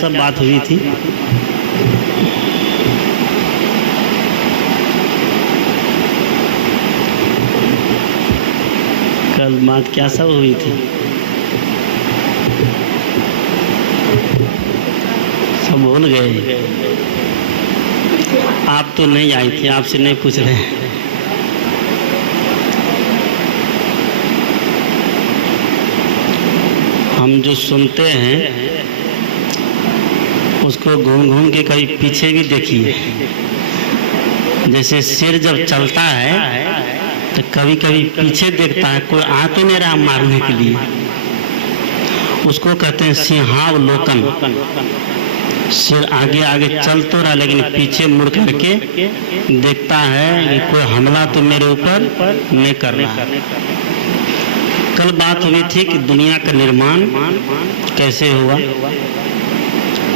सब बात हुई थी? कल बात क्या सब हुई थी? सब भूल गए? आप तो नहीं आई थी, आपसे नहीं पूछ रहे हैं। हम जो सुनते हैं उसको घूम घूम के कभी पीछे भी देखिए। जैसे सिर जब चलता है तो कभी कभी पीछे देखता है, कोई आ तो नहीं रहा मारने के लिए। उसको कहते हैं सिंहावलोकन। सिर आगे आगे चल तो रहा लेकिन पीछे मुड़ करके देखता है कि कोई हमला तो मेरे ऊपर नहीं कर रहा। कल बात हुई थी कि दुनिया का निर्माण कैसे हुआ।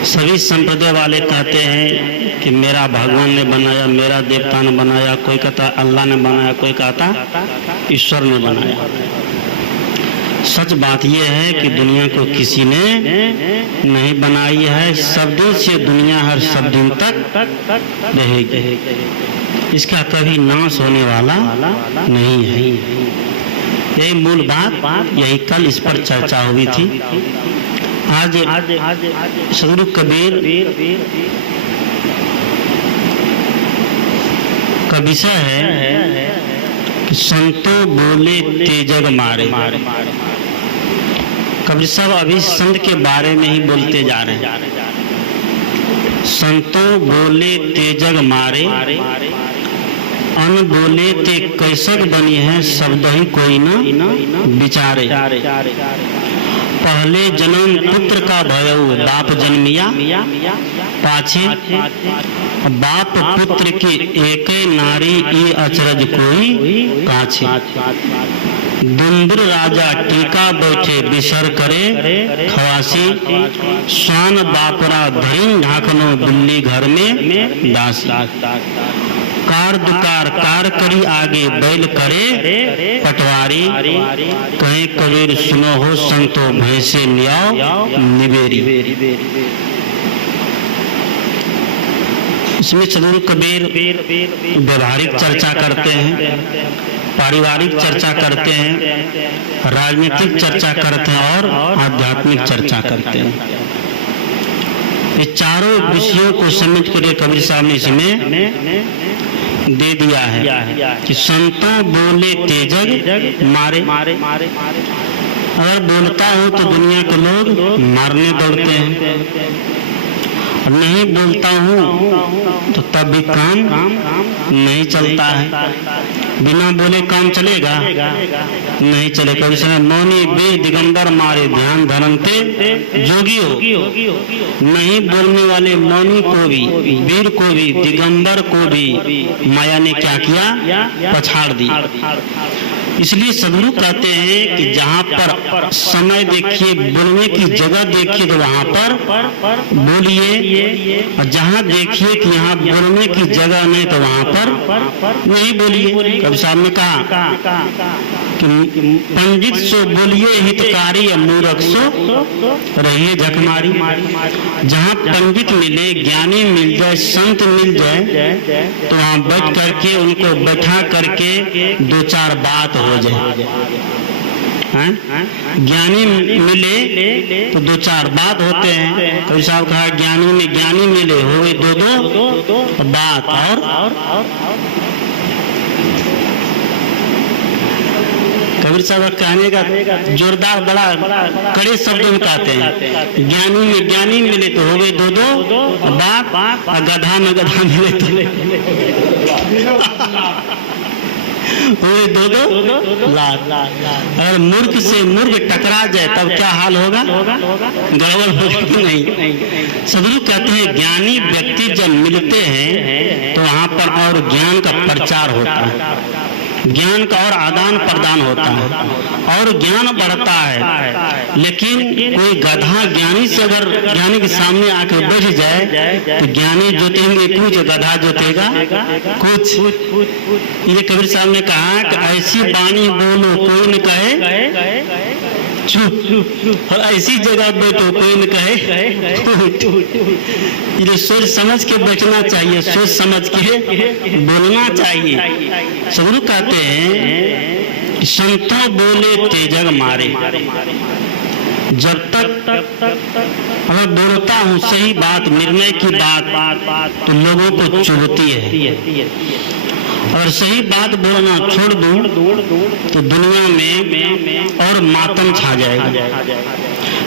सभी संप्रदाय वाले कहते हैं कि मेरा भगवान ने बनाया, मेरा देवता ने बनाया, कोई कहता अल्लाह ने बनाया, कोई कहता ईश्वर ने बनाया। सच बात यह है कि दुनिया को किसी ने नहीं बनाई है। सब दिन से दुनिया हर सब दिन तक रहेगी, इसका कभी नाश होने वाला नहीं है। यही मूल बात, यही कल इस पर चर्चा हुई थी। आज सदगुरु कबीर का विषय है कि संतो बोले तेजग मारे। कबीर साहब अभी संत के बारे में ही बोलते जा रहे हैं। संतो बोले तेजग मारे, अन बोले ते कैसक बनी है, शब्द ही कोई न विचारे। पहले जन्म पुत्र का भयउ, बाप जन्मिया पाछे। बाप पुत्र की एक नारी, ये अचरज कोई काछे। दुंदुर राजा टीका बैठे, विसर करे खवासी। स्वान बापरा धरिन ढाकनो, बिल्ली घर में दासी। कार दुकार कार करी आगे, बैल करे पटवारी। कहे कबीर सुनो हो संतो, भैंसे लियाओ निबेरी। इसमें सदगुरु कबीर व्यवहारिक चर्चा करते हैं, पारिवारिक चर्चा करते हैं, राजनीतिक चर्चा करते हैं और आध्यात्मिक चर्चा करते हैं। ये चारों विषयों को समझ कर कबीर साहब ने इसमें दे दिया है कि संतों बोले तेजग मारे। अगर बोलता हो तो दुनिया के लोग मारने दौड़ते हैं, और नहीं बोलता हूँ तो तब भी काम नहीं चलता है। बिना बोले काम चलेगा? नहीं चलेगा। इसमें मौनी वे दिगंबर मारे, ध्यान धर्म पे जोगी हो। नहीं बोलने वाले मौनी को भी, वीर को भी, दिगंबर को भी माया ने क्या किया? पछाड़ दिया। इसलिए सदगुरु कहते हैं कि जहाँ पर समय देखिए, बोलने की जगह देखिए तो वहाँ पर बोलिए, और जहाँ देखिए कि यहाँ बोलने की जगह नहीं तो वहाँ पर नहीं बोलिए। कबीर साहब ने कहा कि पंडित सो बोलिए हितकारी, मूर्ख सो रहिए झकमारी। जहाँ पंडित मिले, ज्ञानी मिल जाए, संत मिल जाए तो वहाँ बैठ करके उनको बैठा करके दो चार बात हो जाए। ज्ञानी मिले तो दो चार बात होते हैं। कबीर साहब कहा ज्ञानी में ज्ञानी मिले हो दो बात। और कबीर साहब कहने का जोरदार बड़ा कड़े शब्दों में कहते हैं, ज्ञानी में ज्ञानी मिले तो हो गए दो बात, और गधा में गधा मिले तो हुए दो लात। अगर मूर्ख से मूर्ख टकरा जाए तब क्या हाल होगा? गड़बड़ होगा कि नहीं? सदगुरु कहते हैं ज्ञानी व्यक्ति जब मिलते हैं तो वहाँ पर और ज्ञान का प्रचार होता है, ज्ञान का और आदान प्रदान होता है और ज्ञान बढ़ता है। लेकिन कोई गधा ज्ञानी से अगर ज्ञानी के सामने आकर बैठ जाए तो ज्ञानी जोतेंगे कुछ, गधा जोतेगा कुछ। ये कबीर साहब ने कहा कि ऐसी वाणी बोलो कोई न कहे चुप, और ऐसी जगह बैठो कोई न कहे। ये सोच समझ के बैठना चाहिए, सोच समझ के बोलना चाहिए। सगुरु कहते हैं संतों बोले तेजग मारे। जब तक अगर बोलता हूँ सही बात, निर्णय की बात, तो लोगों को चुभती है। अगर सही बात बोलना छोड़ दूं तो दुनिया में और मातम छा जाएगा।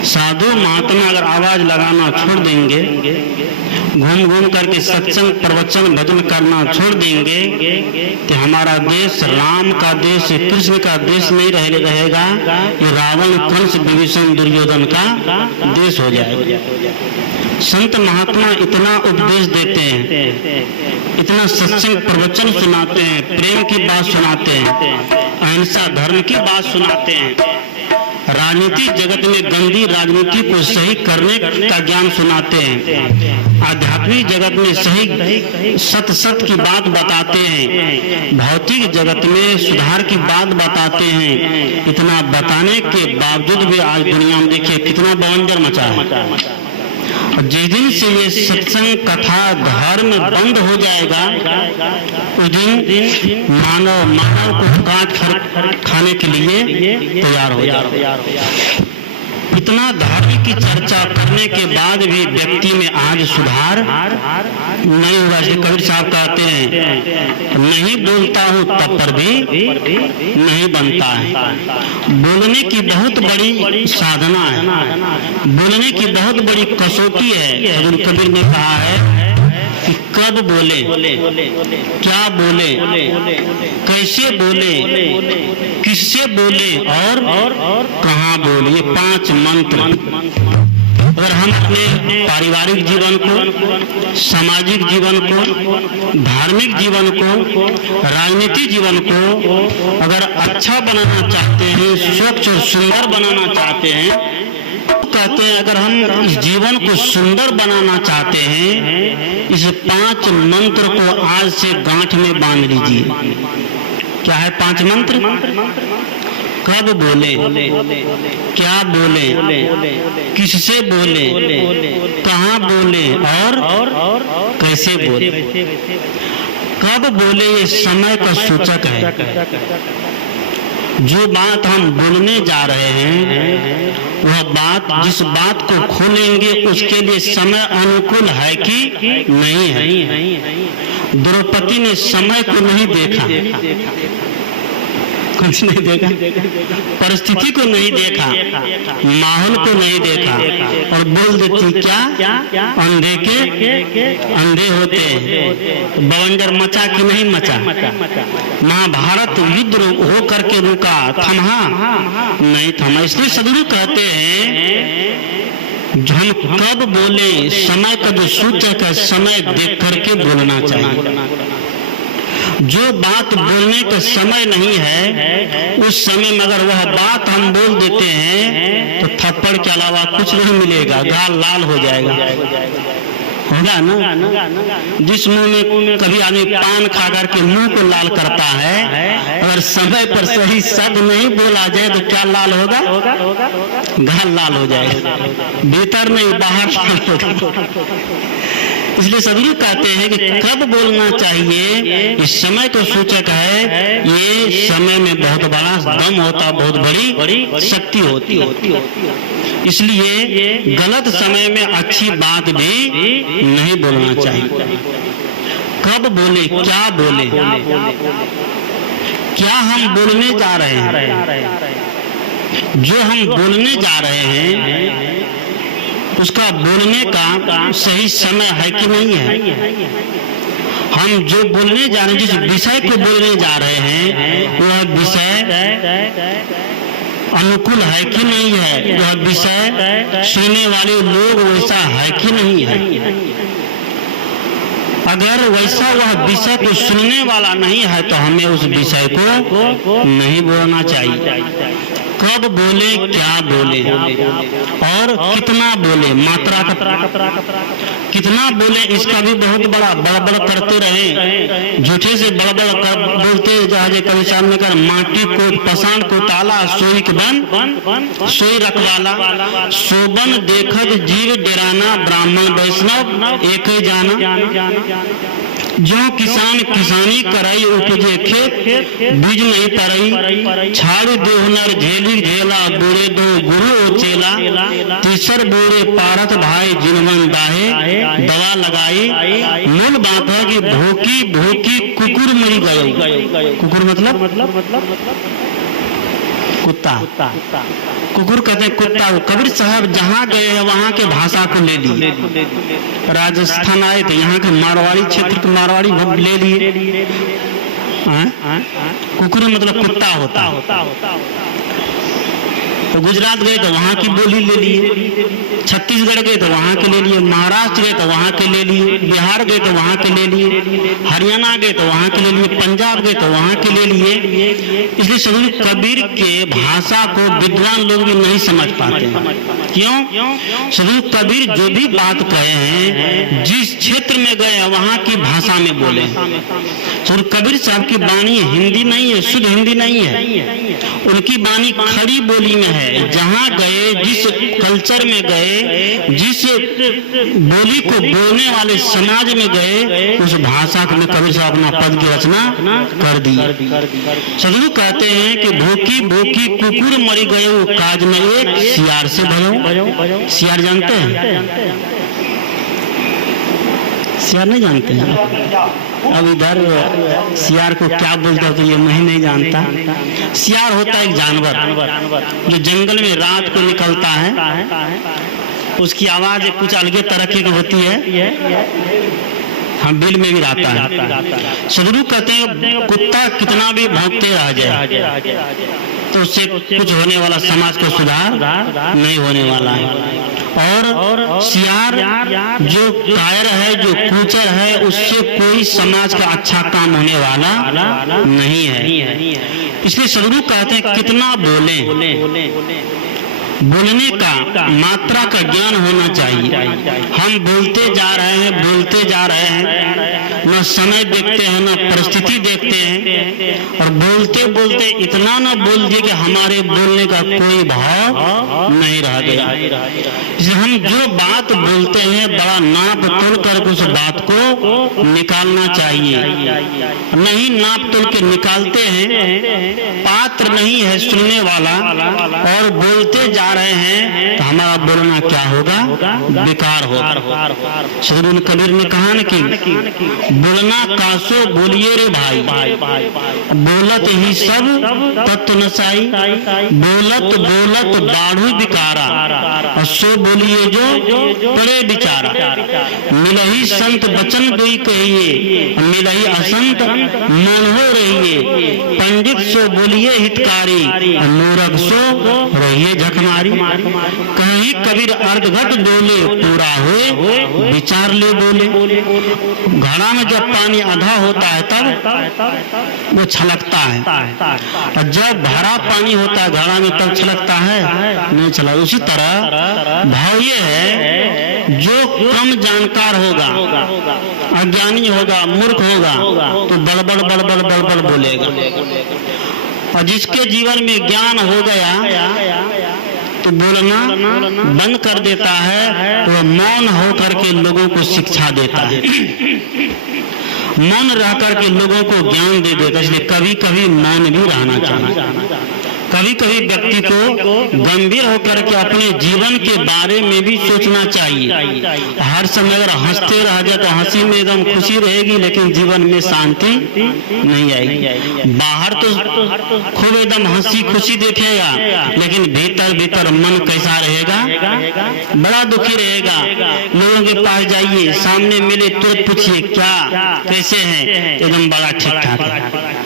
साधु महात्मा अगर आवाज लगाना छोड़ देंगे, घूम घूम करके सत्संग प्रवचन भजन करना छोड़ देंगे, तो हमारा देश राम का देश, कृष्ण का देश नहीं रहेगा, ये रावण कंस विभीषण दुर्योधन का देश हो जाएगा। संत महात्मा इतना उपदेश देते हैं, इतना सत्संग प्रवचन सुनाते हैं, प्रेम की बात सुनाते हैं, अहिंसा धर्म की बात सुनाते हैं, राजनीति जगत में गंदी राजनीति को सही करने का ज्ञान सुनाते हैं, आध्यात्मिक जगत में सही सत की बात बताते हैं, भौतिक जगत में सुधार की बात बताते हैं। इतना बताने के बावजूद भी आज दुनिया में देखिए कितना बवंडर मचा है। जिस दिन से ये सत्संग कथा धर्म बंद हो जाएगा, उस दिन मानव को काट खाने के लिए तैयार हो जाएगा। इतना धर्म की चर्चा करने के बाद भी व्यक्ति में आज सुधार नहीं हुआ। कबीर साहब कहते हैं नहीं बोलता हूँ तब पर भी नहीं बनता है। बोलने की बहुत बड़ी साधना है, बोलने की बहुत बड़ी कसौटी है। कबीर ने कहा है कि कब बोले, क्या बोले, कैसे बोले, किससे बोले और कहाँ बोले। ये 5 मंत्र अगर हम अपने पारिवारिक जीवन को, सामाजिक जीवन को, धार्मिक जीवन को, राजनीतिक जीवन को अगर अच्छा बनाना चाहते हैं, स्वच्छ और सुंदर बनाना चाहते हैं, कहते हैं अगर हम इस जीवन को सुंदर बनाना चाहते हैं, इस 5 मंत्र को आज से गांठ में बांध लीजिए। क्या है 5 मंत्र? कब बोले, क्या बोले, किससे बोले, कहाँ बोले और कैसे बोले। कब बोले ये समय का सूचक है। जो बात हम बोलने जा रहे हैं, वह बात, जिस बात को खोलेंगे उसके लिए समय अनुकूल है कि नहीं है। द्रौपदी ने समय को नहीं देखा, कुछ नहीं देखा, परिस्थिति को नहीं देखा, माहौल को नहीं देखा, और बोल देती क्या अंधे के अंधे होते हैं। बवंडर मचा कि नहीं मचा? महाभारत युद्ध हो करके रुका, थमा नहीं थमा। इसलिए सदगुरु कहते हैं हम कब बोले, समय का जो सूचक है, समय देख करके बोलना चाहिए। जो बात बोलने का समय नहीं है, उस समय में अगर वह बात हम बोल देते हैं तो थप्पड़ के अलावा कुछ नहीं मिलेगा, गाल लाल हो जाएगा। होगा ना? जिस मुंह में कभी आदमी पान खा करके मुंह को लाल करता है, अगर समय पर सही शब्द नहीं बोला जाए तो क्या लाल होगा? गाल लाल हो जाएगा, भीतर नहीं बाहर लाल होगा। इसलिए सदगुरु कहते हैं कि कब बोलना चाहिए, इस समय को सूचक है। ये समय में बहुत बड़ा दम होता, बहुत बड़ी शक्ति होती। इसलिए गलत समय में अच्छी बात भी नहीं बोलना चाहिए। कब बोले, क्या बोले, क्या हम बोलने जा रहे हैं, जो हम बोलने जा रहे हैं उसका बोलने का सही समय है कि नहीं है। हम जो बोलने जा रहे हैं, जिस विषय को बोलने जा रहे हैं, वह विषय अनुकूल है कि नहीं है, वह विषय सुनने वाले लोग वैसा है कि नहीं है। अगर वैसा वह विषय को सुनने वाला नहीं है तो हमें उस विषय को नहीं बोलना चाहिए। कब बोले, क्या बोले और कितना बोले, मात्रा का कितना बोले इसका भी बहुत बड़ा बड़बड़ करते रहे, झूठे से बड़बड़ बोलते जहाजे कवि साहब ने कहा माटी को पसान को ताला सोई के बन सोई रखवाला, सोबन देखत जीव डेराना ब्राह्मण वैष्णव एक ही जाना, जो किसान किसानी कराई उपजे खेत बीज नहीं परई, छाड़ दो हुनर झेली झेला बोरे दो गुरु चेला, तीसर बोरे पारत भाई जिनवन दाहे दवा लगाई, मूल बात है कि भूखी भूखी कुकुर मरी गए। कुकुर मतलब कुत्ता, कुकुर कहते हैं कुत्ता। कबीर साहब जहाँ गए हैं वहाँ के भाषा को ले लिए, राजस्थान आए तो यहाँ के मारवाड़ी क्षेत्र के मारवाड़ी ले लिए। कुकुर मतलब कुत्ता होता। तो गुजरात गए तो वहाँ की बोली ले लिए, छत्तीसगढ़ गए तो वहाँ के ले लिए, महाराष्ट्र गए तो वहाँ के ले लिए, बिहार गए तो वहाँ के ले लिए, हरियाणा गए तो वहाँ के ले लिए, पंजाब गए तो वहाँ के ले लिए। इसलिए सदगुरु कबीर के भाषा को विद्वान लोग भी नहीं समझ पाते। क्यों? सदगुरु कबीर जो भी बात कहे हैं जिस क्षेत्र में गए वहाँ की भाषा में बोले। सदगुरु कबीर साहब की वाणी हिंदी नहीं है, शुद्ध हिंदी नहीं है, उनकी वाणी खड़ी बोली में है। जहाँ गए, जिस कल्चर में गए, जिस बोली को बोलने वाले समाज में गए, उस भाषा को कबीर साहब अपना पद की रचना कर दी। सदगुरु कहते हैं कि भूखी भूखी कुकुर मरी गए वो काज में एक सियार से भयो। सियार जानते हैं? सियार नहीं जानते हैं? अब इधर सियार को क्या बोलते हो तो ये मैं नहीं जानता। सियार होता है एक जानवर जो जंगल में रात को निकलता है, उसकी आवाज कुछ अलग तरह की होती है, हम बिल में भी रहता है। सदगुरु कहते हैं कुत्ता कितना भी भौंकते रह जाए तो उससे कुछ होने वाला समाज को सुधार नहीं होने वाला है। और सियार जो कायर है, जो कूचर है, उससे कोई समाज का अच्छा काम होने वाला नहीं है। इसलिए सदगुरु कहते हैं कितना बोले, बोलने का मात्रा का ज्ञान होना चाहिए। हम बोलते जा रहे हैं, न समय देखते हैं न परिस्थिति देखते हैं, और बोलते बोलते इतना न बोल दिए कि हमारे बोलने का कोई भाव नहीं रह गया। इसलिए हम जो बात बोलते हैं बड़ा नाप तोल कर उस बात को निकालना चाहिए। नहीं नाप तोल के निकालते हैं, पात्र नहीं है सुनने वाला और बोलते जा रहे हैं तो हमारा बोलना क्या होगा? बेकार होगा। सदगुरु कबीर ने कहा न कि बोलना कासो बोलिए रे भाई, बोलत ही सब तत्व नसाई, बोलत बोलत बाढ़ू बिकारा, और सो बोलिए जो पड़े बिचारा। मिलही संत बचन दुई कहिए, मिलही असंत मन हो रहिए, पंडित सो बोलिए हितकारी, मूर्ख सो रहिए झकमारी। कहीं कबीर अर्धघट डोले पूरा हुए, विचार ले बोले। घड़ा में जब पानी आधा होता है तब वो छलकता है, और जब भरा पानी होता है घड़ा में तब छलकता है नहीं छलकता। उसी तरह भाव ये है जो कम जानकार होगा, अज्ञानी होगा, मूर्ख होगा तो बड़बड़ बड़बड़ बड़बड़ बोलेगा, और जिसके जीवन में ज्ञान हो गया तो बोलना बंद कर देता है, तो मौन होकर के लोगों को शिक्षा देता है, मौन रह करके लोगों को ज्ञान दे देता है। इसलिए कभी कभी मौन भी रहना चाहिए। कभी कभी व्यक्ति को गंभीर होकर के अपने जीवन के बारे में भी सोचना चाहिए। हर समय अगर हंसते रह जाए तो हंसी में एकदम खुशी रहेगी, लेकिन जीवन में शांति नहीं आएगी। बाहर तो खूब एकदम हंसी खुशी देखेगा, लेकिन भीतर भीतर मन कैसा रहेगा? बड़ा दुखी रहेगा। लोगों के पास जाइए, सामने मिले तुरंत पूछिए क्या कैसे हैं, एकदम बड़ा ठीक ठाक है।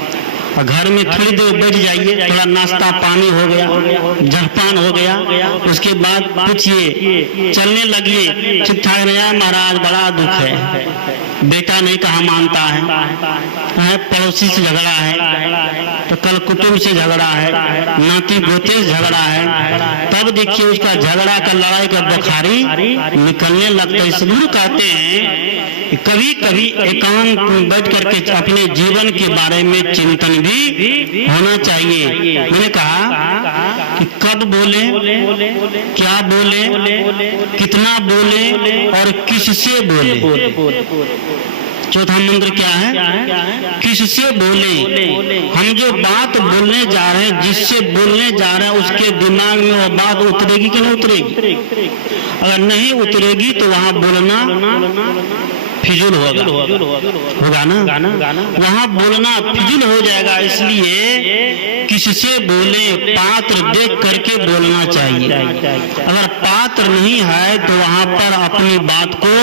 और घर में थोड़ी देर बैठ जाइए, थोड़ा नाश्ता पानी हो गया, जलपान हो गया, उसके बाद पूछिए, चलने लगिए, ठीक ठाक नहीं, महाराज बड़ा दुख है। बेटा नहीं कहा मानता है, पड़ोसी से झगड़ा है, तो कल कुटुंब से झगड़ा है, नाती गोते से झगड़ा है, तब देखिए उसका झगड़ा का लड़ाई का बुखारी निकलने लगता है। इसलिए कहते हैं कभी कभी एकांत में बैठ करके अपने जीवन के बारे में चिंतन भी होना चाहिए। मैंने कहा कि कब बोले, क्या बोले, कितना बोले और किससे बोले। चौथा मंत्र क्या है? किससे बोले। हम जो बात बोलने जा रहे हैं, जिससे बोलने जा रहे हैं, उसके दिमाग में वो बात उतरेगी कि नहीं उतरेगी? अगर नहीं उतरेगी तो वहां बोलना फिजूल होगा ना, वहां बोलना फिजूल हो जाएगा। इसलिए किससे बोले, पात्र देख करके बोलना चाहिए। अगर पात्र नहीं है तो वहां पर अपनी बात को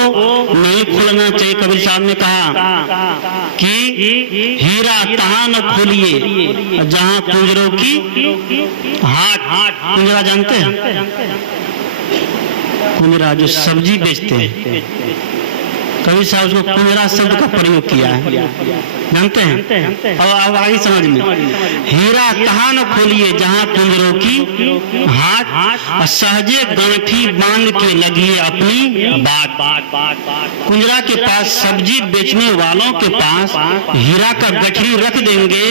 नहीं खोलना चाहिए। कबीर साहब ने कहा कि हीरा तहां न खोलिए जहां कुंजरों की हाट। कुंजरा जानते हैं? कुंजरा जो सब्जी बेचते हैं, कबीर साहब उसको कुंजरा शब्द का प्रयोग किया है, जानते हैं? अब आगे समझ में, हीरा तहां न खोलिए जहां कुंजरों की हाट, सहजे गंठी बांध के लगी अपनी बात। कुंजरा के पास, सब्जी बेचने वालों के पास हीरा का गठरी रख देंगे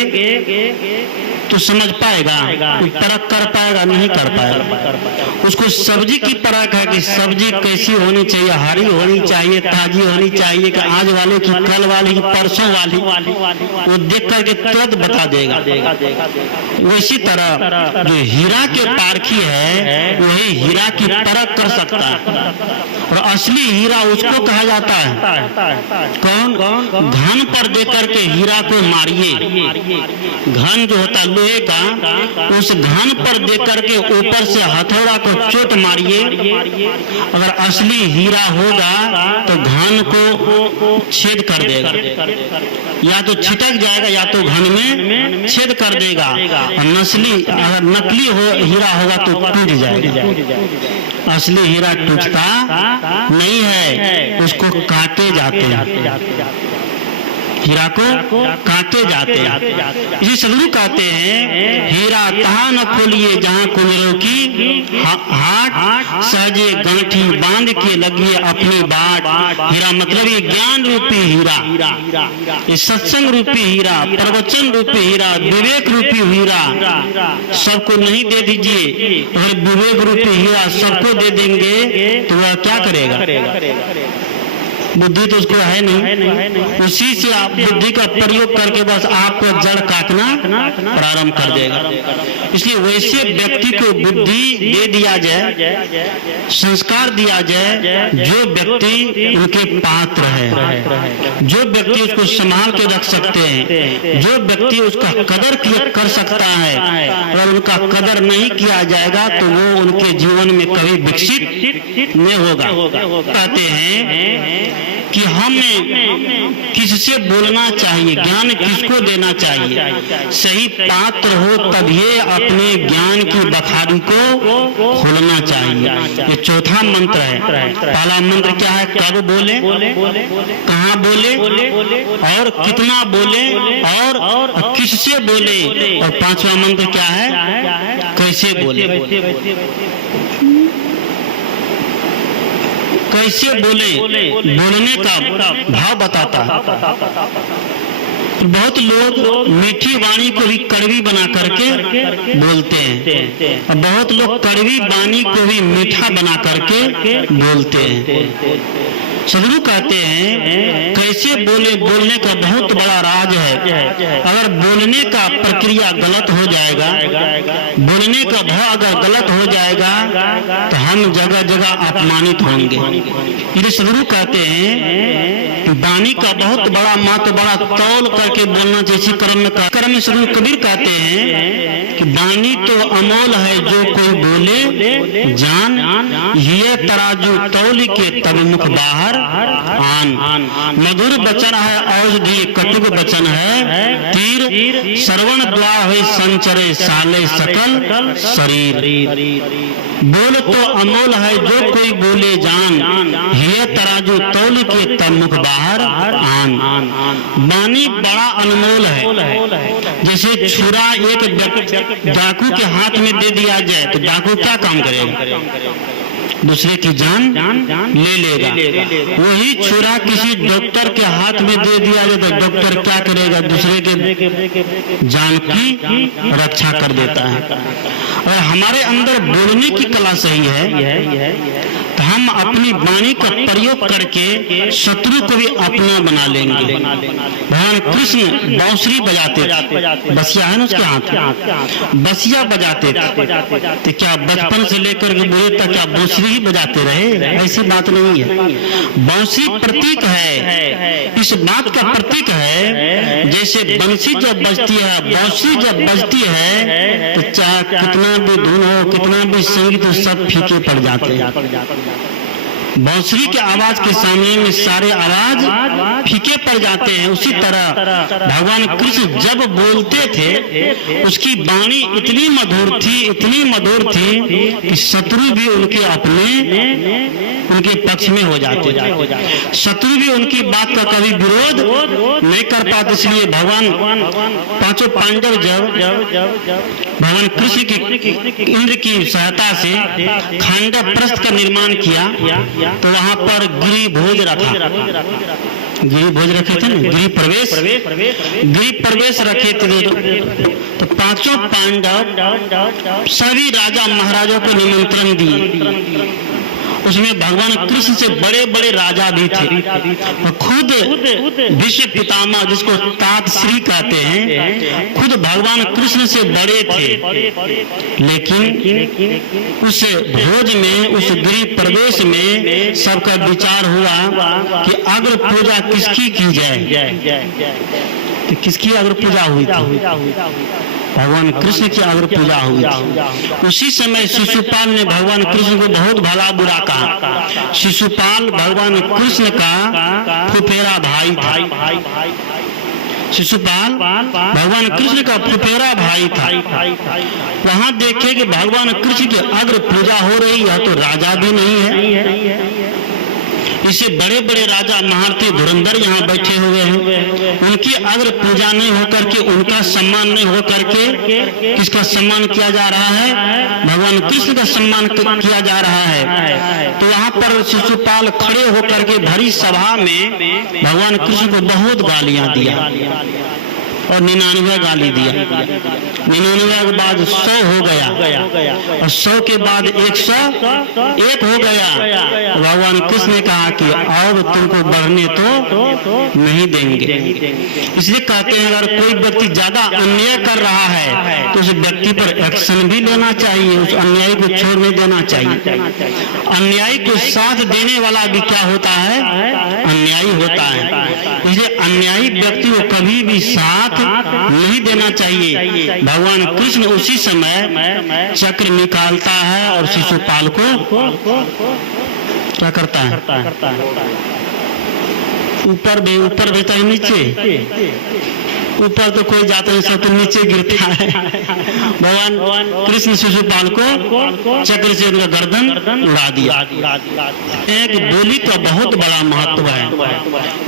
तो समझ पाएगा, परख कर पाएगा? नहीं कर पाएगा। उसको सब्जी की परख है कि सब्जी कैसी होनी चाहिए, हरी होनी चाहिए, ताजी होनी चाहिए, कि आज वाले की, कल वाले की, परसों वाली, वो देख करके तुरंत बता देगा। उसी तरह जो हीरा के पारखी है वही हीरा की परख कर सकता है। और असली हीरा उसको कहा जाता है, कौन? घन पर दे करके हीरा को मारिए। घन जो होता है लोहे का, उस घन पर दे करके ऊपर से हथौड़ा को चोट मारिए। अगर असली हीरा होगा तो घन को छेद कर देगा, या तो छिटक जाएगा या तो घन में छेद कर देगा। और अगर नकली हीरा होगा तो टूट जाएगा। असली हीरा टूटता नहीं है, उसको काटे जाते हैं, हीरा को काटे जाते हैं। इसी सदगुरु कहते हैं हीरा तहां न खोलिए जहां कुंजरों की हाट, सहजे गंठी बांध के लगी अपनी बाट। हीरा मतलब ये ज्ञान रूपी हीरा, ये सत्संग रूपी हीरा, प्रवचन रूपी हीरा, विवेक रूपी हीरा सबको नहीं दे दीजिए। अगर विवेक रूपी हीरा सबको दे देंगे तो वह क्या करेगा? बुद्धि तो उसको है नहीं, उसी से आप बुद्धि का प्रयोग करके बस आपको जड़ काटना प्रारंभ कर देगा। इसलिए वैसे व्यक्ति को बुद्धि दे दिया जाए, संस्कार दिया जाए जो व्यक्ति उनके पात्र है, जो व्यक्ति उसको संभाल के रख सकते हैं, जो व्यक्ति उसका कदर कर सकता है। अगर उनका कदर नहीं किया जाएगा तो वो उनके जीवन में कभी विकसित नहीं होगा। कहते हैं कि हमें किससे बोलना चाहिए, ज्ञान किसको देना चाहिए, सही पात्र हो तभी अपने ज्ञान की बखारी को खोलना चाहिए। ये चौथा मंत्र है। पहला मंत्र क्या है? कब बोले, कहाँ बोले और कितना बोले और किससे बोले। और पांचवा मंत्र क्या है? कैसे बोले। कैसे बोले, बोलने का भाव बताता है। बहुत लोग मीठी वाणी को भी कड़वी बना करके बोलते हैं, और बहुत लोग कड़वी वाणी को भी मीठा बना करके बोलते हैं। सदगुरु कहते हैं कैसे बोले, बोलने का बहुत बड़ा राज है। अगर बोलने का प्रक्रिया गलत हो जाएगा, बोलने का भाव अगर गलत हो जाएगा तो हम जगह जगह अपमानित होंगे। इसलिए सदगुरु कहते हैं वाणी का बहुत बड़ा महत्व, बड़ा तौल करके बोलना जैसी कर्म में सदगुरु कबीर कहते हैं कि वाणी तो अमोल है जो कोई बोले जान, ये तराजू तौल के तब मुख बाहर आन। मधुर वचन है औषधि, कटुक वचन है तीर। श्रवण द्वार है संचरे साले सकल शरीर। बोल तो अमोल है जो कोई बोले जान, हिय तराजू तौल के तब मुख बाहर आन। वाणी बड़ा अनमोल है। जैसे छुरा एक डाकू के हाथ में दे दिया जाए तो डाकू क्या काम करेगा? दूसरे की जान ले लेगा। वही छुरा किसी डॉक्टर के हाथ में दे दिया जाए तो डॉक्टर क्या करेगा? दूसरे के जान की रक्षा कर देता है। और हमारे अंदर बोलने की कला सही है तो हम अपनी वाणी का प्रयोग करके शत्रु को भी अपना बना लेंगे। भगवान कृष्ण बांसुरी बजाते थे, बसिया है ना उसके हाथ, बसिया बजाते थे। तो क्या बचपन से लेकर के बुरे तक क्या बांसुरी ही बजाते रहे? ऐसी बात नहीं है। बांसुरी प्रतीक है, इस बात का प्रतीक है जैसे बंसी जब बजती है, बांसुरी जब बजती है तो चाहे कितना भी धुन हो, कितना भी संगीत हो, सब फीके पड़ जाते हैं। बांसुरी के आवाज के सामने में सारे आवाज फीके पड़ जाते हैं। उसी तरह भगवान कृष्ण जब बोलते थे उसकी वाणी इतनी मधुर थी, इतनी मधुर थी कि शत्रु भी उनके अपने उनके पक्ष में हो जाते थे। शत्रु भी उनकी बात का कभी विरोध नहीं कर पाते। इसलिए भगवान पांचों पांडव जब भगवान कृष्ण की इंद्र की सहायता से खांडव प्रस्थ का निर्माण किया तो वहां पर गिरि भोज रखा, गिरि भोज रखे थे ना, गिरि प्रवेश रखे थे। तो पांचों पांडव सभी राजा महाराजों को निमंत्रण दिए। उसमें भगवान कृष्ण से बड़े बड़े राजा भी थे और खुद विश्व पितामह जिसको तात श्री कहते हैं, खुद भगवान कृष्ण से बड़े थे। लेकिन उस भोज में, उस गृह प्रवेश में सबका विचार हुआ कि अग्र पूजा किसकी की जाए। तो किसकी अग्र पूजा हुई थी? भगवान कृष्ण की अग्र पूजा हुई थी। उसी समय शिशुपाल ने भगवान कृष्ण को बहुत भला बुरा कहा। शिशुपाल भगवान कृष्ण का फुफेरा भाई था। शिशुपाल भगवान कृष्ण का फुफेरा भाई था। वहां देखे कि भगवान कृष्ण की अग्र पूजा हो रही है तो राजा भी नहीं है। इसे बड़े बड़े राजा महारथी धुरंधर यहाँ बैठे हुए हैं, उनकी अग्र पूजा नहीं होकर के, उनका सम्मान नहीं होकर के किसका सम्मान किया जा रहा है? भगवान कृष्ण का सम्मान किया जा रहा है। तो वहाँ पर शिशुपाल खड़े होकर के भरी सभा में भगवान कृष्ण को बहुत गालियां दिया और 99 गाली दिया। 99 के बाद 100 हो गया और 100 के बाद 101 हो गया। भगवान कृष्ण ने कहा कि और तुमको बढ़ने तो नहीं देंगे। इसलिए कहते हैं अगर कोई व्यक्ति ज्यादा अन्याय कर रहा है तो उस व्यक्ति पर एक्शन भी लेना चाहिए, उस अन्याय को छोड़ने देना चाहिए। अन्याय को साथ देने वाला भी क्या होता है? अन्यायी होता है। इसलिए अन्यायी व्यक्ति को कभी भी साथ नहीं देना चाहिए। भगवान कृष्ण उसी समय चक्र निकालता है और शिशुपाल को क्या करता है? ऊपर भेजता है, नीचे ऊपर तो कोई जाता नहीं, सब तो नीचे गिरता है। भगवान कृष्ण शिशुपाल को चक्र से उनका गर्दन उड़ा दिया। एक बोली का बहुत बड़ा महत्व है।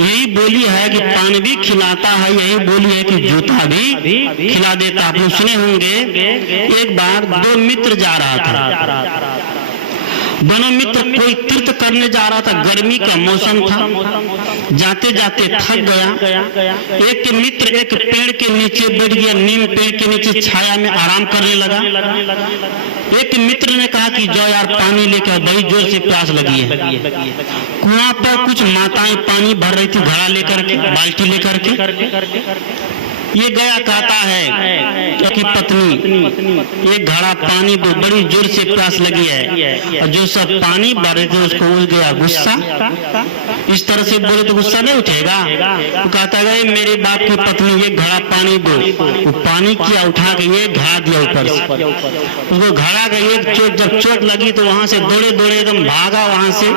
यही बोली है कि पान भी खिलाता है, यही बोली है कि जूता भी खिला देता। आप लोग सुने होंगे एक बार 2 मित्र जा रहा था। दोनों मित्र कोई तीर्थ करने जा रहा था, गर्मी का मौसम था। जाते जाते थक गया। एक मित्र एक पेड़ के नीचे बैठ गया, नीम पेड़ के नीचे छाया में आराम करने लगा। एक मित्र ने कहा कि जाओ यार पानी लेकर, बड़ी जोर से प्यास लगी है। कुआं पर कुछ माताएं पानी भर रही थी, घड़ा लेकर के, बाल्टी लेकर के। ये गया कहता है कि पत्नी एक घड़ा पानी दो, बड़ी जोर से प्यास लगी है, और जो सब पानी भरे थे उसको उठ गया गुस्सा। इस तरह से बोले तो गुस्सा नहीं उठेगा? तो कहता है मेरे बाप की पत्नी एक घड़ा पानी दो, वो पानी किया उठा के ये घड़ा दिया ऊपर से, उसको घड़ा का एक चोट, जब चोट लगी तो वहां से दौड़े दौड़े एकदम भागा, वहां से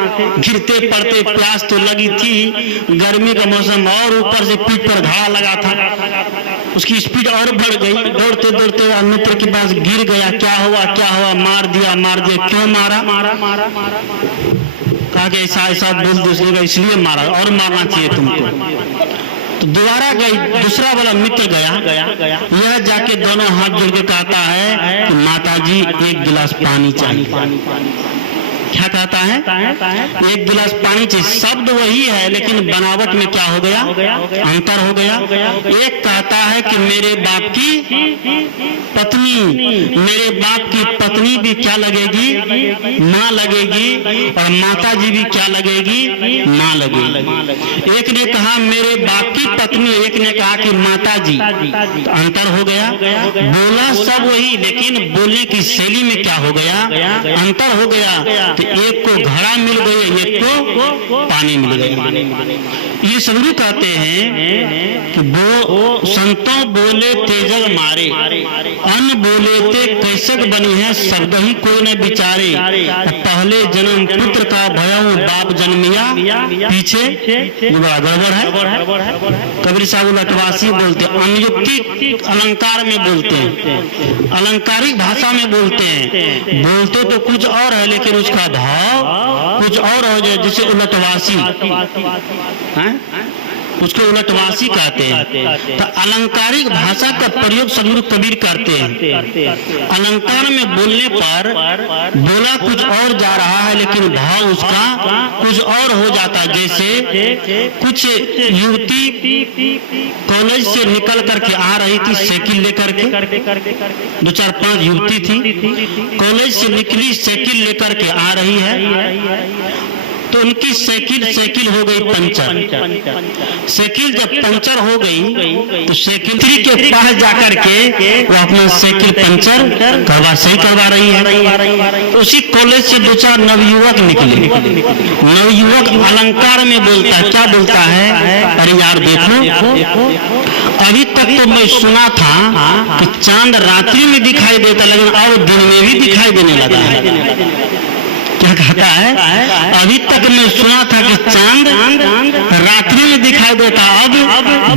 गिरते पड़ते, प्यास तो लगी थी, गर्मी का मौसम, और ऊपर से पीठ पर घड़ा लगा था, उसकी स्पीड और बढ़ गई, दौड़ते दौड़ते मित्र के पास गिर गया। क्या हुआ क्या हुआ? मार दिया मार दिया। क्यों मारा? कहा कि ऐसा ऐसा बोल दूसरे का इसलिए मारा, और मारना चाहिए तुमको। तो दोबारा गई, दूसरा वाला मित्र गया, यह जाके दोनों हाथ जोड़ के कहता है कि माताजी एक गिलास पानी चाहिए। क्या कहता है? एक गिलास पानी चाहिए। शब्द वही है लेकिन बनावट में क्या हो गया? अंतर हो गया। एक कहता है कि मेरे बाप की पत्नी, मेरे बाप की पत्नी भी क्या लगेगी? माँ लगेगी, और माता जी भी क्या लगेगी? माँ लगेगी। एक ने कहा मेरे बाप की पत्नी, एक ने कहा कि माता जी। तो अंतर हो गया। बोला सब वही लेकिन बोलने की शैली में क्या हो गया? अंतर हो गया। एक को घड़ा मिल गई, एक को पानी मिल गई। ये सदगुरु कहते हैं कि वो संतों बोले तेजग मारे, अन्न बोले ते कैसक बनी है, शब्द ही कोई न बिचारे। पहले जन्म पुत्र का भयऊ बाप जन्मिया, पीछे बड़ा गड़बड़ है। कबीर साहब लटवासी बोलते हैं, अनुयुक्ति अलंकार में बोलते हैं, अलंकारिक भाषा में बोलते हैं। बोलते तो कुछ और है लेकिन उसका भाव कुछ और हो जाए, जैसे उलटवासी, उसको उलटवासी कहते हैं। तो अलंकारिक भाषा का प्रयोग सदगुरु कबीर करते हैं। अलंकार में बोलने पर बोला कुछ और जा रहा है लेकिन भाव उसका कुछ और हो जाता। जैसे कुछ युवती कॉलेज से निकल करके आ रही थी साइकिल लेकर के, 2-4-5 युवती थी, कॉलेज से निकली साइकिल लेकर के आ रही है, तो उनकी साइकिल हो गई पंचर। साइकिल जब पंचर हो गई तो साइकिल के पास जाकर के वो अपना साइकिल पंचर सही करवा रही है। उसी कॉलेज से 2-4 नवयुवक निकले। नवयुवक अलंकार में बोलता है, क्या बोलता है? अरे यार देखो, अभी तक तो मैं सुना था कि चांद रात्रि में दिखाई देता, लेकिन अब दिन में भी दिखाई देने लगा है। क्या कहता है? अभी तक मैं सुना था कि चांद रात्रि में दिखाई देता, अब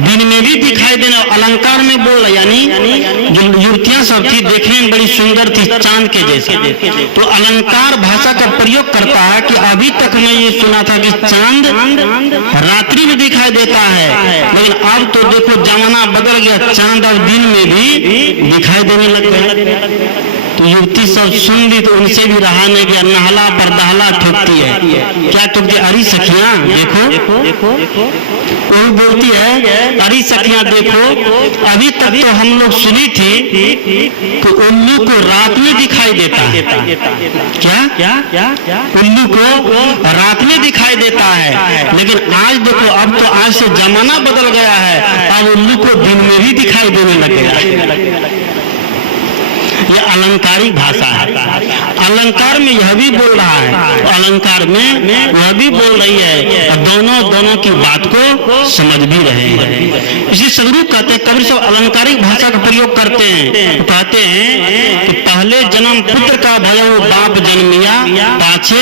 दिन में भी दिखाई देना। अलंकार में बोल रहा, यानी जो युवतियां सब थी देखने में बड़ी सुंदर थी, चांद के जैसे। तो अलंकार भाषा का प्रयोग करता है कि अभी तक मैं ये सुना था कि चांद रात्रि में दिखाई देता है, लेकिन अब तो देखो जमाना बदल गया, चांद अब दिन में भी दिखाई देने लग गया। तो युवती सब सुन ली तो उनसे भी रहा नहीं गया, नहला पर दहला ठोकती है। क्या ठोकती? अरे सखियां देखो, वो बोलती है अरे सखियां देखो, अभी तक तो हम लोग सुनी थी कि उल्लू को रात में दिखाई देता है। क्या? उल्लू को रात में दिखाई देता है, लेकिन आज देखो, अब तो आज से जमाना बदल गया है, अब उल्लू को दिन में भी दिखाई देने लग गया। ये अलंकारिक भाषा है। अलंकार में यह भी बोल रहा है, अलंकार में वह भी बोल रही है, और दोनों की बात को समझ भी रहे हैं। इसी सदगुरु कहते हैं, कबीर साहब अलंकारिक भाषा का प्रयोग करते हैं। कहते हैं कि पहले जन्म पुत्र का भयऊ बाप जन्मिया, पाछे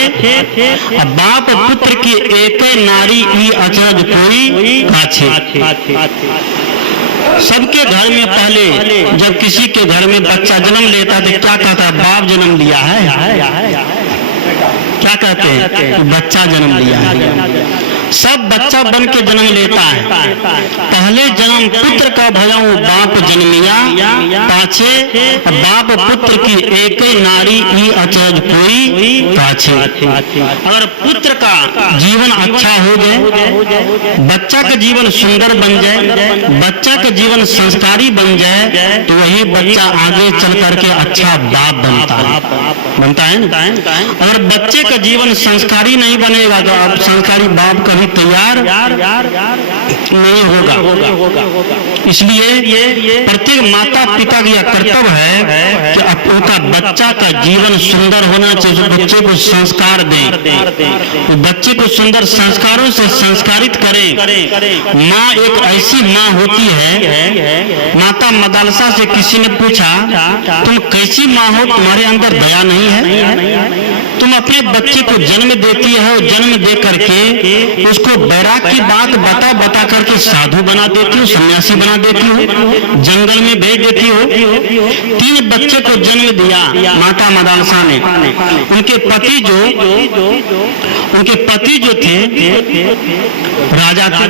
बाप पुत्र की एक नारी ई अचरज कोई पाछे। सबके घर में पहले जब किसी के घर में बच्चा जन्म लेता तो क्या कहता है? बाप जन्म लिया है। क्या कहते हैं? बच्चा जन्म लिया है। सब बच्चा बन के जन्म लेता है। पहले जन्म पुत्र का भयऊ बाप जन्मिया, पाछे बाप पुत्र की एक नारी ही अचरज कोई पाछे। अगर पुत्र का जीवन अच्छा हो जाए, बच्चा का जीवन सुंदर बन जाए, बच्चा का जीवन संस्कारी बन जाए, तो वही बच्चा आगे चल करके अच्छा बाप बनता है ना। अगर बच्चे का जीवन संस्कारी नहीं बनेगा तो अब संस्कारी बाप का कभी तैयार नहीं होगा। इसलिए प्रत्येक माता पिता का यह कर्तव्य है कि उनका बच्चा का जीवन सुंदर होना चाहिए, बच्चे को संस्कार दें, बच्चे को सुंदर संस्कारों से संस्कारित करें। माँ एक ऐसी माँ होती है, माता मदालसा से किसी ने पूछा तुम कैसी माँ हो, तुम्हारे अंदर दया नहीं है? तुम अपने बच्चे को जन्म देती है, जन्म दे करके उसको बैराग की बात बता करके साधु बना देती हो, सन्यासी बना देती हो, जंगल में भेज देती हो। 3 बच्चे को जन्म दिया माता मदालसा ने। उनके पति जो थे राजा थे,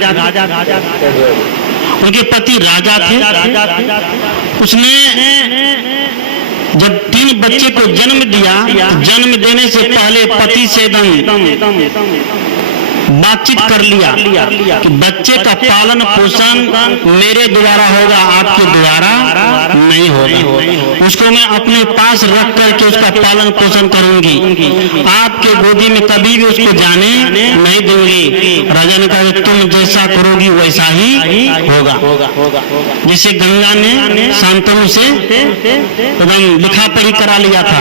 उनके पति राजा थे। उसने जब 3 बच्चे को जन्म दिया, जन्म देने से पहले पति से बातचीत कर लिया कि बच्चे का पालन पोषण मेरे द्वारा होगा, आपके द्वारा नहीं होगा। उसको मैं अपने पास रख करके उसका पालन पोषण करूंगी, आपके गोदी में कभी भी उसको जाने नहीं दूंगी। राजा ने कहा तुम जैसा करोगी वैसा ही होगा। जैसे गंगा ने शांतनु से एकदम लिखा पढ़ी करा लिया था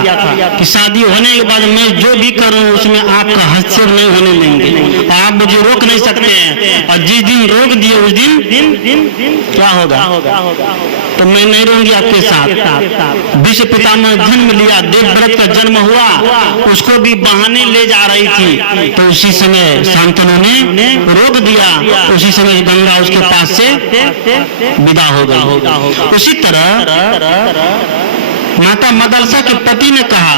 कि शादी होने के बाद मैं जो भी करूं उसमें आपका हस्तक्षेप नहीं होने देंगे, आप मुझे रोक नहीं सकते हैं, और जिस दिन रोक दिए उस दिन क्या होगा, तो मैं नहीं रहूंगी आपके साथ। विश्व पितामह जन्म लिया, देवव्रत का जन्म हुआ, उसको भी बहाने ले जा रही थी, तो उसी समय शांतनु ने रोक दिया, उसी समय गंगा उसके पास से विदा हो गई। उसी तरह माता मदलसा के पति ने कहा,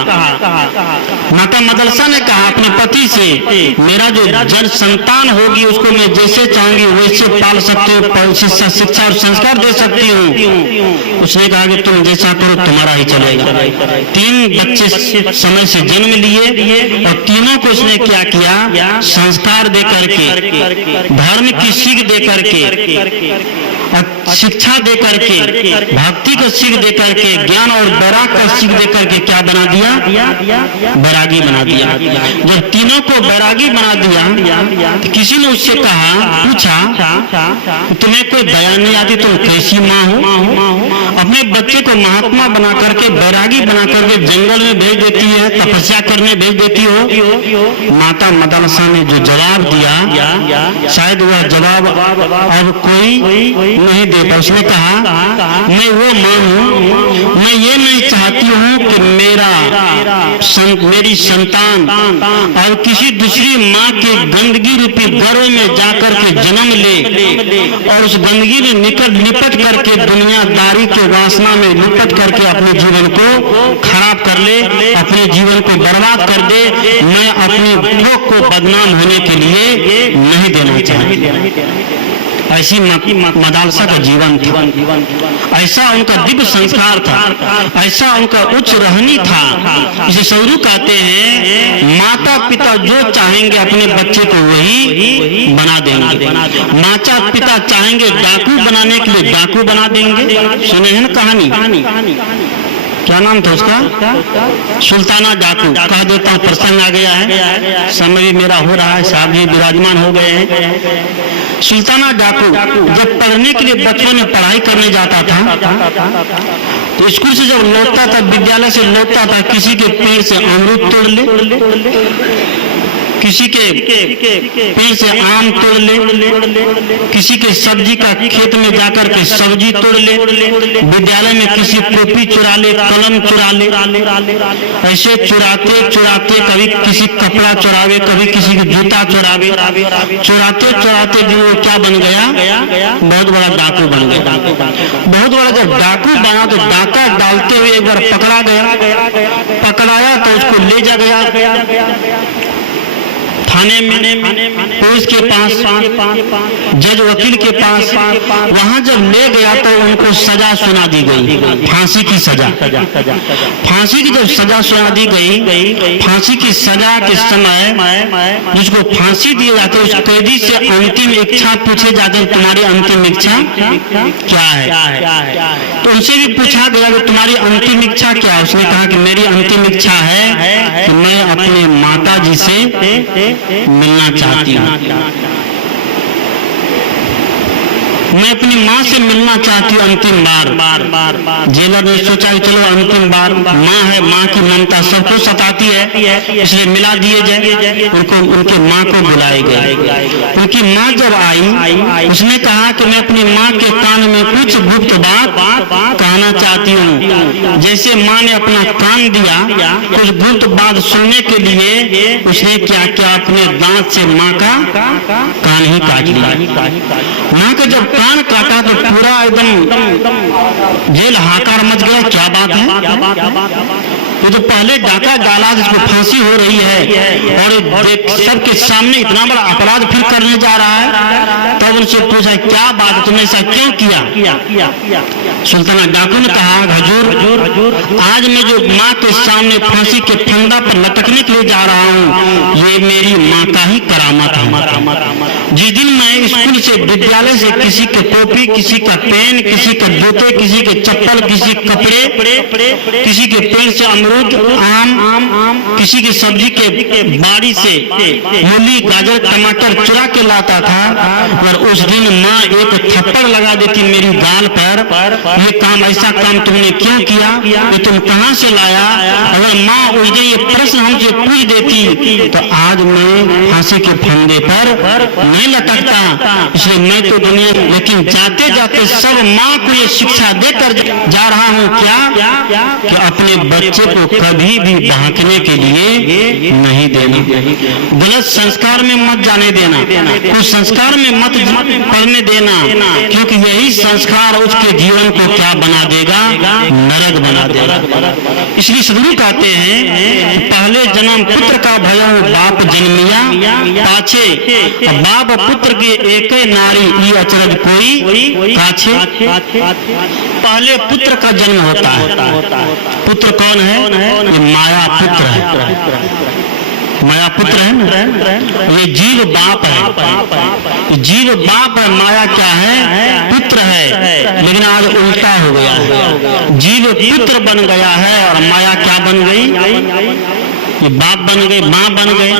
माता मदलसा ने कहा अपने पति से मेरा जो जन संतान होगी उसको मैं जैसे चाहूंगी वैसे पाल सकती हूँ, शिक्षा और संस्कार दे सकती हूँ। उसने कहा कि तुम जैसा करो तुम्हारा ही चलेगा। 3 बच्चे समय से जन्म लिए और तीनों को उसने क्या किया, संस्कार दे करके, धर्म की सीख दे करके, शिक्षा दे करके, भक्ति का सीख दे करके, ज्ञान और बैराग का सीख दे करके क्या बना दिया, बैरागी बना दिया। जब तीनों को बैरागी बना दिया तो किसी ने उससे कहा, पूछा तुम्हें कोई दया नहीं आती, तुम कैसी माँ हो? अपने बच्चे को महात्मा बना करके, बैरागी बना करके जंगल में भेज देती है, तपस्या करने भेज देती हो। माता मदलसा ने जो जवाब दिया, शायद वह जवाब अब कोई नहीं देता। उसने कहा मैं वो माँ हूँ, मैं ये नहीं चाहती हूँ कि मेरी संतान और किसी दूसरी माँ के गंदगी रूपी गर्भ में जाकर के जन्म ले और उस गंदगी में निपट करके दुनियादारी के वासना में निपट करके अपने जीवन को खराब कर ले, अपने जीवन को बर्बाद कर दे। मैं अपने लोग को बदनाम होने के लिए नहीं देना चाहती। ऐसी मदालसा का जीवन था, ऐसा उनका दिव्य संस्कार था, ऐसा उनका उच्च रहनी था। इसे सौरू कहते हैं माता पिता जो चाहेंगे अपने बच्चे को वही बना देंगे। माता पिता चाहेंगे डाकू बनाने के लिए डाकू बना देंगे। सुने हैं ना कहानी, क्या नाम था उसका, सुल्ताना डाकू। कह देता हूँ प्रसंग आ गया है, समय भी मेरा हो रहा है, साहब भी विराजमान हो गए हैं। सुल्ताना डाकू जब पढ़ने के लिए बचपन में पढ़ाई करने जाता था तो स्कूल से जब लौटता था, विद्यालय से लौटता था, किसी के पेड़ से अमरूद तोड़ ले, किसी के पेड़ से आम तोड़ ले, किसी के सब्जी का खेत में जाकर के सब्जी तोड़ ले, विद्यालय में किसी कॉपी चुरा ले, कलम चुरा ले। ऐसे चुराते चुराते कभी किसी कपड़ा चुरावे, कभी किसी के जूता चुरावे, चुराते चुराते दिन वो क्या बन गया, बहुत बड़ा डाकू बन गया। बहुत बड़ा जब डाकू बना तो डाका डालते हुए एक बार पकड़ा गया, पकड़ाया तो उसको ले जा गया थाने में, पुलिस के पास, जज वकील के पास। वहां जब ले गया तो उनको सजा सुना दी गई, फांसी की सजा। फांसी की जब सजा सुना दी गई, फांसी की सजा के समय जिसको फांसी दी जाती है उस कैदी से अंतिम इच्छा पूछे जाते हैं, तुम्हारी अंतिम इच्छा क्या है? तो उनसे भी पूछा गया कि तुम्हारी अंतिम इच्छा क्या है? उसने कहा कि मेरी अंतिम इच्छा है कि मैं अपने माता जी से मिलना चाहती हूँ, मैं अपनी माँ से मिलना चाहती हूँ अंतिम बार। जेलर ने सोचा कि चलो अंतिम बार, माँ है, माँ की ममता सबको सताती है, इसलिए मिला दिए जाए। उनको उनके माँ को बुलाए गए। उनकी माँ जब आई, उसने कहा कि मैं अपनी माँ के कान में कुछ गुप्त बात कहना चाहती हूँ। जैसे माँ ने अपना कान दिया कुछ गुप्त बात सुनने के लिए, उसने क्या किया, अपने दांत से माँ का कान ही काट लिया। माँ का जब कान काटा तो पूरा एकदम जेल हाहाकार मच गया। क्या बात है, ये तो पहले डाका डाला जिसको फांसी हो रही है और सबके सामने इतना बड़ा अपराध फिर करने जा रहा है। तब उनसे पूछा क्या बात है, तुमने ऐसा क्यों किया? सुल्ताना डाकू ने कहा, हुजूर आज मैं जो माँ के सामने फांसी के फंदा पर लटकने के लिए जा रहा हूँ, ये मेरी माँ का ही करामत है। जिस दिन मैं स्कूल से, विद्यालय से किसी के टोपी, किसी का पेन, किसी के जूते, किसी के चप्पल, किसी कपड़े, किसी के पेड़ से अमरूद, आम, किसी की सब्जी के बाड़ी से मूली, गाजर, टमाटर चुरा के लाता था, और उस दिन माँ एक थप्पड़ लगा देती मेरी गाल पर, ये काम, ऐसा काम तुमने क्यों किया, ये तुम कहाँ से लाया? अगर माँ उस दिन ये प्रश्न हमसे पूछ देती तो आज मैं फांसी के फंदे पर नहीं लटकता। इसलिए मैं तो दुनिया, लेकिन जाते जाते सब माँ को ये शिक्षा देकर जा रहा हूँ क्या, कि अपने बच्चे को कभी भी बहकने के लिए नहीं देना, गलत संस्कार में मत जाने देना, उस संस्कार में मत पढ़ने देना, क्योंकि यही संस्कार उसके जीवन को क्या बना देगा, नरक बना देगा। इसलिए सदगुरु कहते हैं, पहले जन्म पुत्र का भयउ बाप जन्मिया पाछे, बाप पुत्र के एक नारी ये अचरज कोई काछे। पहले पुत्र का जन्म होता है। पुत्र कौन है? ये माया पुत्र है, माया पुत्र है ना, ये जीव बाप है, जीव बाप है, माया क्या है? पुत्र है। लेकिन आज उल्टा हो गया है, जीव पुत्र बन गया है और माया क्या बन गई? ये बाप बन गए, माँ बन गए।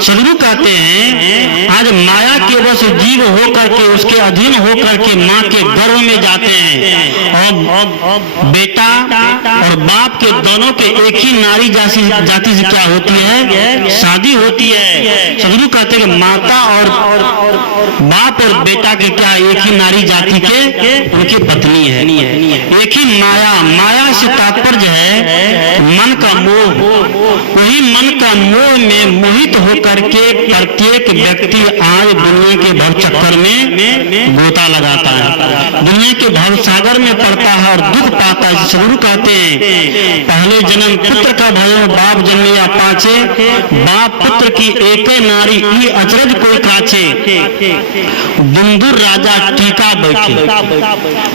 सदगुरु कहते हैं आज माया के वश जीव होकर के, उसके अधीन होकर के माँ के गर्भ में जाते हैं, और बेटा और बाप के दोनों के एक ही नारी जाति से क्या होती है? शादी होती है। सदगुरु कहते हैं कि माता और बाप और बेटा के क्या एक ही नारी जाति के उनकी पत्नी है, एक ही माया। माया से तात्पर्य है मन का मोह। वही मन का मोह में मोहित होकर के प्रत्येक व्यक्ति आज दुनिया के भव चक्कर में गोता लगाता है, दुनिया के भव सागर में पड़ता है और दुख पाता है। सदगुरु कहते हैं पहले जन्म पुत्र का भयो बाप जन्मिया पाछे, बाप पुत्र की एक नारी ये अचरज कोई काछे। बुंदुर राजा टीका बैठे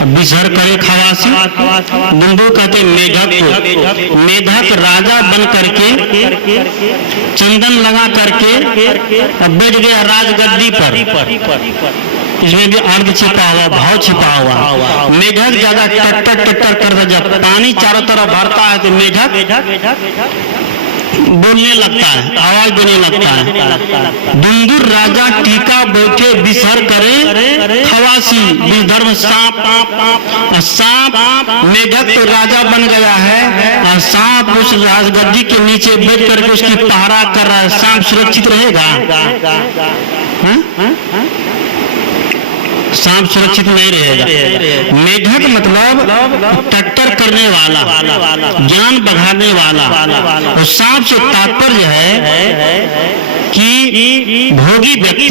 बिसर करे खवासी। बुंदुर कहते मेढक राजा बन करके चंदन लगा करके बैठ गया राजगद्दी पर। इसमें भी अर्थ छिपा हुआ, भाव छिपा हुआ। मेढक ज्यादा टट्टर करता, जब पानी चारों तरफ भरता है तो मेढक बोलने लगता है, आवाज देने लगता है। दुंदुर राजा टीका बैठे बिसर करे खवासी। विधर्म सांप, सांप मेढक तो राजा बन गया है और सांप उस राजगद्दी के नीचे बैठ करके उसकी पहरा कर रहा है। सांप सुरक्षित रहेगा? सांप सुरक्षित नहीं रहेगा। मेढक मतलब टक्कर करने वाला, ज्ञान बढ़ाने वाला। और सांप से तात्पर्य है कि भोगी व्यक्ति,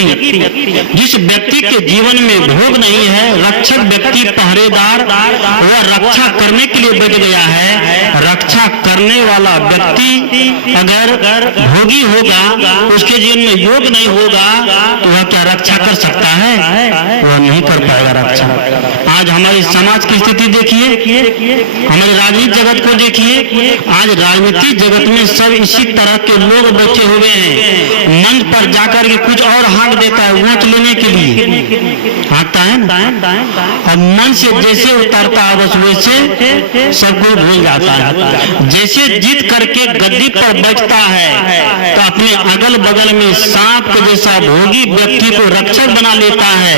जिस व्यक्ति के जीवन में भोग नहीं है, रक्षक व्यक्ति, पहरेदार, वह रक्षा करने के लिए बैठ गया है। रक्षा करने वाला व्यक्ति अगर भोगी होगा, उसके जीवन में योग नहीं होगा, तो वह क्या रक्षा कर सकता है? वह नहीं कर पाएगा रक्षा। आज हमारी समाज की स्थिति देखिए, हमारे राजनीतिक जगत को देखिए। आज राजनीतिक जगत में सब इसी तरह के लोग बैठे हुए हैं, मंच पर जाकर के कुछ और हाँक देता है वोट लेने के लिए, हाँकता है ना, और मन से जैसे उतरता है बस वैसे सबको भूल जाता है। जैसे जीत करके गद्दी पर बैठता है तो अपने अगल बगल में सांप के जैसा भोगी व्यक्ति को रक्षक बना लेता है।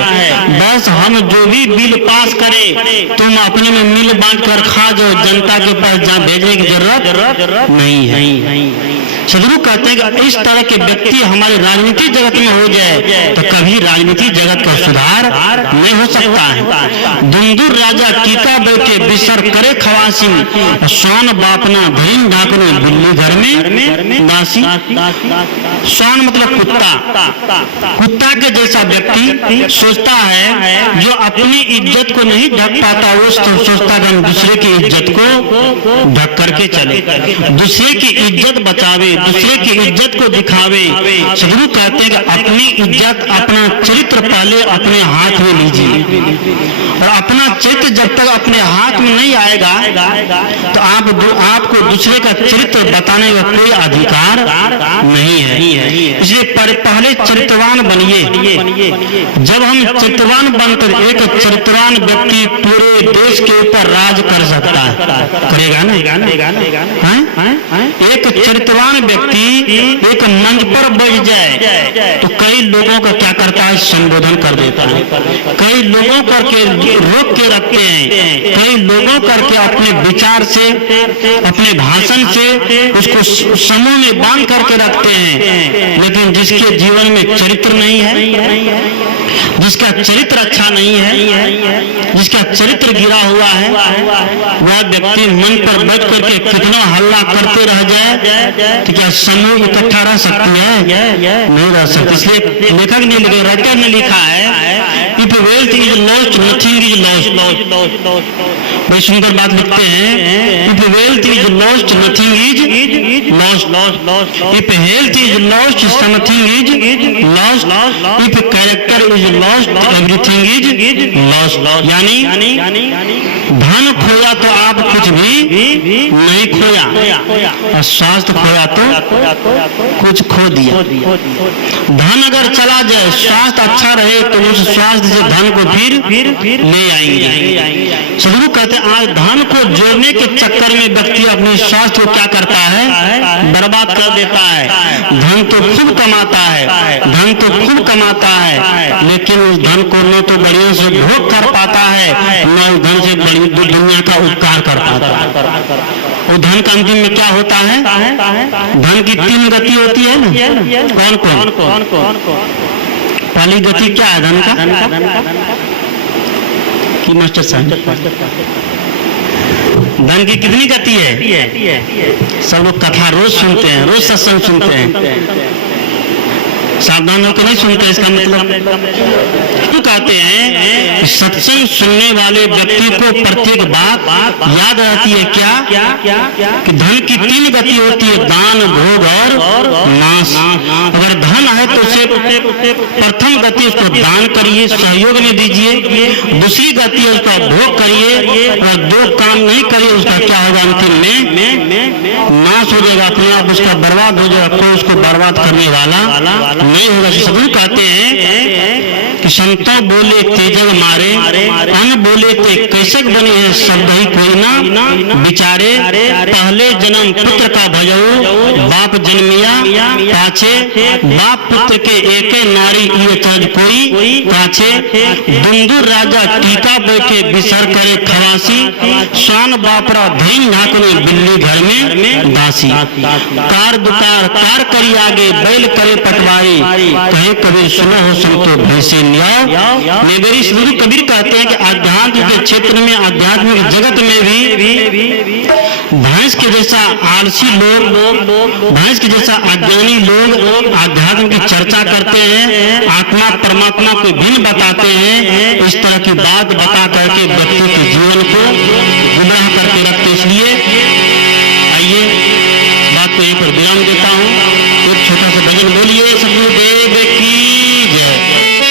बस हम जो भी बिल पास करें तुम अपने में मिल बांट कर खा जाओ, जनता के पास जहाँ भेजने की जरूरत नहीं है। सदगुरु कहते हैं कि इस तरह के व्यक्ति हमारे राजनीतिक जगत में हो जाए तो कभी राजनीतिक जगत का सुधार नहीं हो सकता है। दुंदुर राजा टीका बैठे बिसर करे खवासी, स्वान बापना धन ढाकने बिल्ली घर में दासी। स्वान मतलब कुत्ता के जैसा व्यक्ति सोचता है जो अपनी इज्जत को नहीं ढक पाता वो सोचता है हम दूसरे की इज्जत को ढक करके चले, दूसरे की इज्जत बचावे, दूसरे की इज्जत को दिखावे। सदगुरु कहते हैं कि अपनी इज्जत, अपना चरित्र पहले अपने हाथ में लीजिए, और अपना चरित्र जब तक अपने हाथ में नहीं आएगा तो आपको दूसरे का चरित्र बताने का कोई अधिकार नहीं है। इसलिए पहले चरित्रवान बनिए। जब हम चरित्रवान बनते एक चरित्रवान व्यक्ति पूरे देश के ऊपर राज कर सकता है, करेगा ना? एक चरित्रवान व्यक्ति एक मंच पर बैठ जाए तो कई लोगों का क्या करता है, संबोधन कर देता है, कई लोगों करके रोक के रखते हैं, कई लोगों करके अपने विचार से, अपने भाषण से उसको समूह में बांध करके रखते हैं। लेकिन जिसके जीवन में चरित्र नहीं है, जिसका चरित्र अच्छा नहीं है, जिसका चरित्र गिरा हुआ है, वह व्यक्ति मन पर बैठ करके कितना हल्ला करते रह जाए तो क्या समूह इकट्ठा रह सकती है? नहीं रह सकती। इसलिए लेखक ने लिखा, राइटर ने लिखा है if wealth is lost nothing is lost. बड़ी सुंदर बात लिखते हैं, if wealth is lost nothing is lost, if health is lost something is lost, if character is lost everything is lost. यानी धन खोया तो आप कुछ भी नहीं खोया, और स्वास्थ्य खोया तो कुछ खो दिया। धन अगर चला जाए, स्वास्थ्य अच्छा रहे तो उस स्वास्थ्य से धन को फिर ले आएंगे। सदगुरु कहते हैं आज धन को जोड़ने के चक्कर में व्यक्ति अपने स्वास्थ्य को क्या करता है, बर्बाद कर देता है। धन तो खूब कमाता है, धन तो खूब कमाता है, लेकिन उस धन को न तो बढ़िया से भोग कर पाता है, न उस धन से बड़ी दुनिया का उपकार कर पाता है। उस धन का अंतिम में क्या होता है? धन की 3 गति होती है ना, कौन कौन? पहली गति क्या है धन का? कि मास्टर साहब धन की कितनी गति है? सब लोग कथा रोज सुनते हैं, रोज सत्संग सुनते हैं, सावधान होकर नहीं सुनते। इसका मतलब तो कहते हैं सत्संग सुनने वाले व्यक्ति को प्रत्येक बात याद रहती है। क्या कि धन की 3 गति होती है, दान, भोग और नाश। अगर धन है तो उसे प्रथम गति उसको दान करिए, सहयोग में दीजिए। दूसरी गति है उसका भोग करिए, और 2 काम नहीं करिए उसका क्या होगा, अंतिम में नाश हो जाएगा, अपने आप उसका बर्बाद हो जाएगा, कोई उसको बर्बाद करने वाला नहीं होगा। सदगुरु कहते हैं कि संतों बोले तेजग मारे, अन बोले ते कैसक बने हैं, शब्द ही कोई ना विचारे। पहले जन्म पुत्र का भजऊ, बाप जन्मिया पाछे, बाप पुत्र के एक नारी ये तज कोई पाछे। दुंदुर राजा टीका बैठे बिसर करे खवासी, स्वान बापरा धीन ढाकने बिल्ली घर में दासी। कार दुकार कार करी आगे, बैल करे पटवारी, कहे कबीर सुनो हो संतो भैंसे न्याओ। मेरी सदगुरु कबीर कहते हैं कि आध्यात्म के क्षेत्र में, आध्यात्मिक जगत में भी भैंस के जैसा आलसी लोग, भैंस के जैसा अज्ञानी लोग आध्यात्म की चर्चा करते हैं, आत्मा परमात्मा को भिन्न बताते हैं। इस तरह की बात बता करके व्यक्ति के जीवन को गुमराह करके रखते। इसलिए आइए बात को यहीं पर विराम देता हूँ। एक छोटा सा भजन बोलिए, सदगुरुदेव की जय।